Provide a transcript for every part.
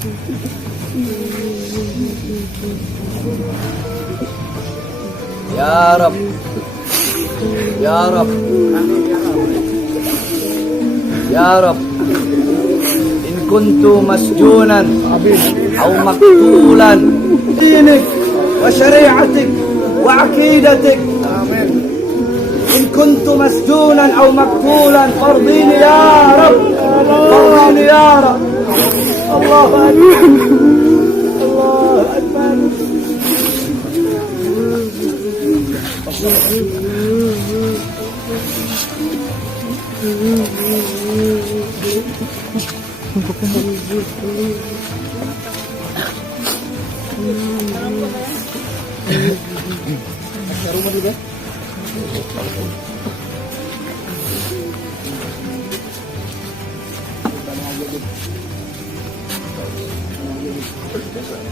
Ya Rab, Ya Rab, Ya Rab, in kuntu masjunan أو مقتولا دينك وشريعتك وعقيدتك. إن كنت مسجونا أو مقتولا فارضيني يا رب، فارضيني يا رب. الله أكبر، الله أكبر. Rumah juga.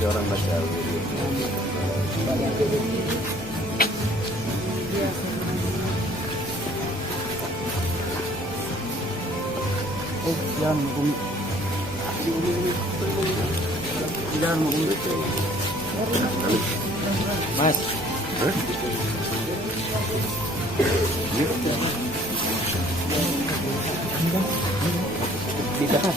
Orang baca jangan hukum, jangan hukum Mas. Di dekat.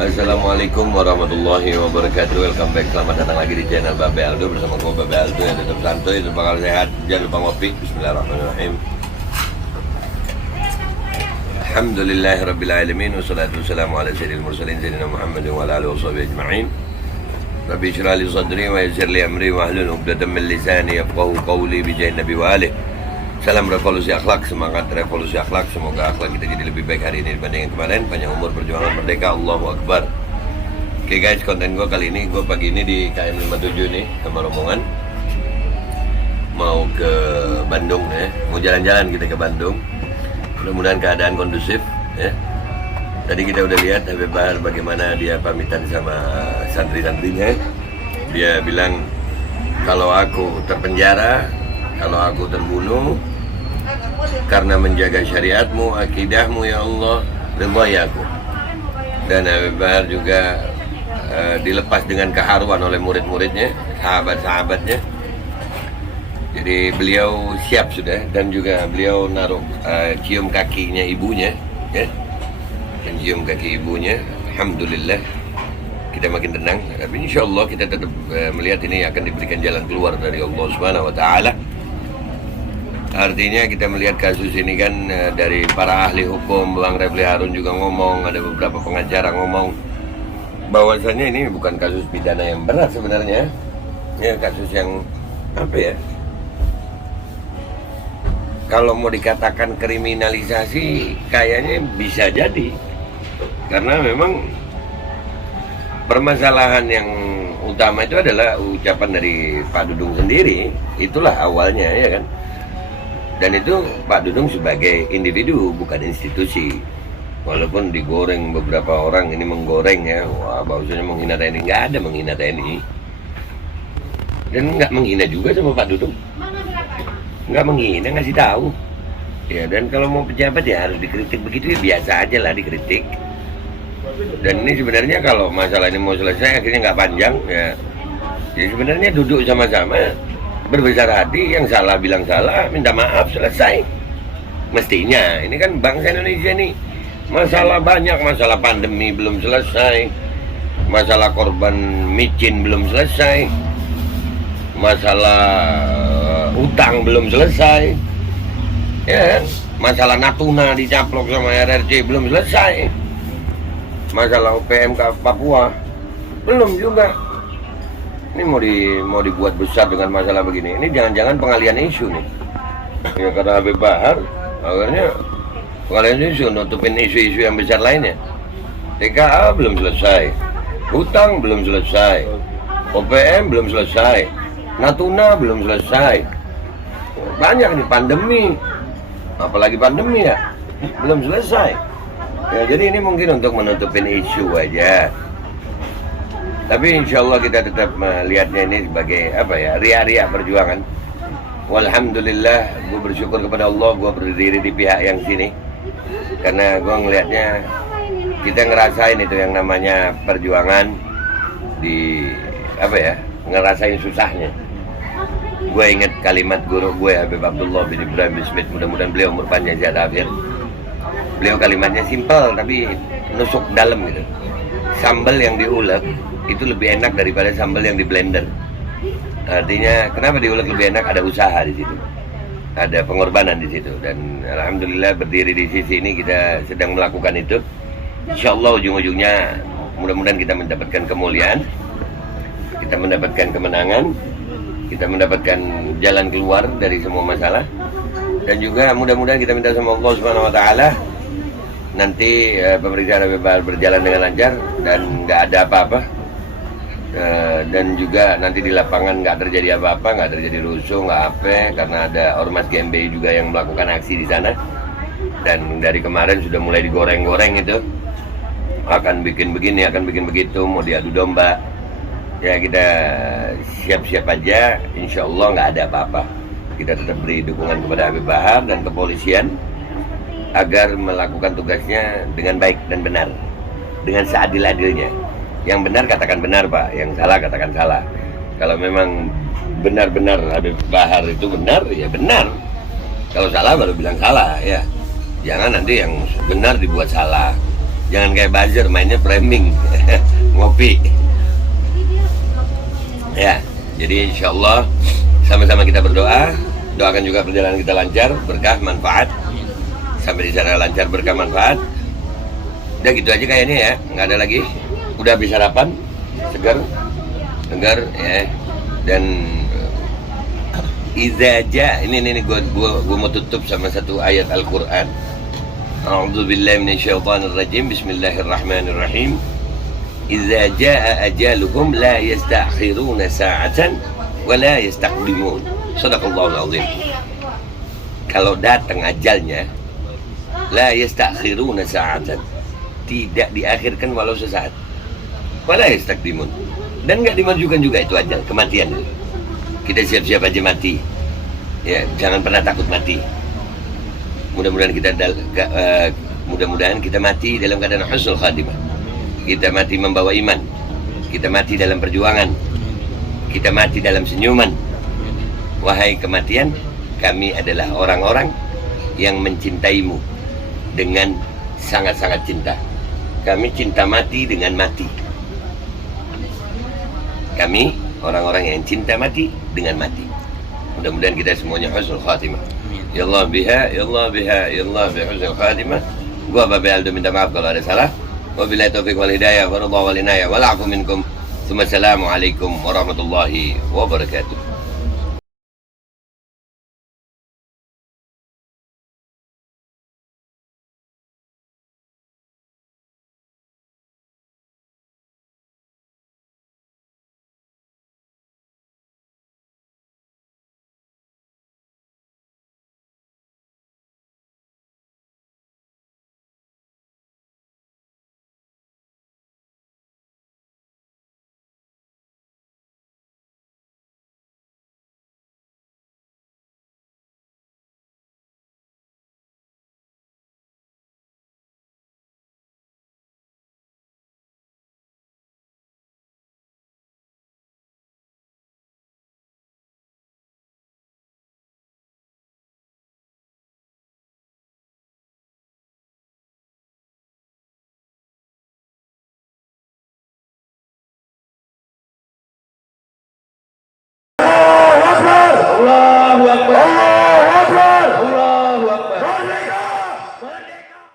Assalamualaikum warahmatullahi wabarakatuh. Welcome back, selamat datang lagi di channel Babe Aldo. Bersama gue Babe Aldo yang tetap santuy, tetap bakal sehat. Jangan lupa ngopi. Bismillahirrahmanirrahim. Alhamdulillahirrabbilalamin. Wassalatu wassalamu ala sayyidil mursalin sayyidina Muhammadin wa ala alihi washabihi ajma'in. Rabbi shrah li sadri wa yassir li amri wa hlul 'uqdatam min lisani yafqahu qawli bi jahin nabi wa alihi. Salam revolusi akhlak, semangat revolusi akhlak. Semoga akhlak kita jadi lebih baik hari ini dibanding yang kemarin. Panjang umur, perjuangan merdeka, Allahu Akbar. Oke guys, konten gue kali ini, gue pagi ini di KM 57 nih sama rombongan mau ke Bandung ya, mau jalan-jalan kita ke Bandung. Mudah-mudahan keadaan kondusif ya. Tadi kita udah lihat Habib Bahar bagaimana dia pamitan sama santri-santrinya. Dia bilang, kalau aku terpenjara, kalau aku terbunuh karena menjaga syariatmu, akidahmu ya Allah, ridhai aku. Dan Habib Bahar juga dilepas dengan keharuan oleh murid-muridnya, sahabat-sahabatnya. Jadi beliau siap sudah, dan juga beliau naruh cium kakinya ibunya ya. Mencium kaki ibunya. Alhamdulillah kita makin tenang. Tapi insya Allah kita tetap melihat ini akan diberikan jalan keluar dari Allah Subhanahu wa Ta'ala. Artinya kita melihat kasus ini kan dari para ahli hukum, Bang Refli Harun juga ngomong, ada beberapa pengacara ngomong bahwasanya ini bukan kasus pidana yang berat sebenarnya, ya kasus yang apa ya? Kalau mau dikatakan kriminalisasi, kayaknya bisa jadi, karena memang permasalahan yang utama itu adalah ucapan dari Pak Dudung sendiri, itulah awalnya ya kan. Dan itu Pak Dudung sebagai individu, bukan institusi. Walaupun digoreng beberapa orang, ini menggoreng ya, wah bahwasanya menghina TNI. Nggak ada menghina TNI. Dan nggak menghina juga sama Pak Dudung. Nggak menghina, ngasih tahu. Ya, dan kalau mau pejabat ya harus dikritik begitu, ya biasa aja lah dikritik. Dan ini sebenarnya kalau masalah ini mau selesai akhirnya nggak panjang ya. Jadi sebenarnya duduk sama-sama, berbesar hati, yang salah bilang salah, minta maaf, selesai. Mestinya, ini kan bangsa Indonesia nih, masalah banyak, masalah pandemi belum selesai, masalah korban micin belum selesai, masalah utang belum selesai, ya, masalah Natuna dicaplok sama RRC belum selesai, masalah UPM ke Papua belum juga. Ini mau dibuat besar dengan masalah begini. Ini jangan-jangan pengalian isu nih. Ya kata Habib Bahar, akhirnya pengalian isu nutupin isu-isu yang besar lainnya. TKA belum selesai, hutang belum selesai, OPM belum selesai, Natuna belum selesai. Banyak nih pandemi, apalagi pandemi ya belum selesai. Ya, jadi ini mungkin untuk menutupin isu aja. Tapi insya Allah kita tetap melihatnya ini sebagai apa ya, ria-ria perjuangan. Walhamdulillah, gue bersyukur kepada Allah, gue berdiri di pihak yang sini. Karena gue ngelihatnya kita ngerasain itu yang namanya perjuangan di apa ya, ngerasain susahnya. Gue inget kalimat guru gue Habib Abdullah bin Ibrahim Smith, mudah-mudahan beliau umur panjang sehat akhir. Beliau kalimatnya simpel tapi nusuk dalam gitu. Sambal yang diulek itu lebih enak daripada sambal yang di blender. Artinya kenapa diulek lebih enak? Ada usaha di situ, ada pengorbanan di situ. Dan alhamdulillah berdiri di sisi ini kita sedang melakukan itu. Insya Allah ujung-ujungnya mudah-mudahan kita mendapatkan kemuliaan, kita mendapatkan kemenangan, kita mendapatkan jalan keluar dari semua masalah. Dan juga mudah-mudahan kita minta sama Allah Subhanahu Wa Taala nanti pemeriksaan Habib Bahar berjalan dengan lancar dan nggak ada apa-apa. Dan juga nanti di lapangan nggak terjadi apa-apa, nggak terjadi rusuh, nggak apa, karena ada ormas GMBI juga yang melakukan aksi di sana. Dan dari kemarin sudah mulai digoreng-goreng itu, akan bikin begini, akan bikin begitu, mau diadu domba. Ya kita siap-siap aja, insya Allah nggak ada apa-apa. Kita tetap beri dukungan kepada Habib Bahar dan kepolisian agar melakukan tugasnya dengan baik dan benar, dengan seadil-adilnya. Yang benar katakan benar Pak, yang salah katakan salah. Kalau memang benar-benar Habib Bahar itu benar, ya benar. Kalau salah baru bilang salah ya. Jangan nanti yang benar dibuat salah. Jangan kayak buzzer mainnya framing, ngopi. Ya, jadi insya Allah sama-sama kita berdoa. Doakan juga perjalanan kita lancar, berkah, manfaat. Sampai di sana lancar, berkah, manfaat. Udah gitu aja kayaknya ya, nggak ada lagi. Udah habis sarapan, segar ya. Dan iza ja, ini gua mau tutup sama satu ayat Al-Qur'an. A'udzubillahi minasyaitonirrajim. Bismillahirrahmanirrahim. Iza jaa ajaluhum la yastakhiruna sa'atan wa la yastaqdimun. Shadaqallahul azim. Kalau datang ajalnya, la yastakhiruna sa'atan, tidak diakhirkan walau sesaat. Wala yastaqdimun, dan nggak dimajukan juga itu ajal, kematian. Kita siap-siap aja mati. Ya, jangan pernah takut mati. Mudah-mudahan kita mati dalam keadaan husnul khatimah. Kita mati membawa iman. Kita mati dalam perjuangan. Kita mati dalam senyuman. Wahai kematian, kami adalah orang-orang yang mencintaimu dengan sangat-sangat cinta. Kami cinta mati dengan mati. Kami orang-orang yang cinta mati dengan mati. Mudah-mudahan kita semuanya husnul khatimah. Ya Allah biha, ya Allah biha, ya Allah biha husnul khatimah. Gua Babe Aldo minta maaf kalau ada salah. Wabillahi taufiq wal hidayah, wa ridha wal inayah, wal afu minkum. Assalamualaikum warahmatullahi wabarakatuh.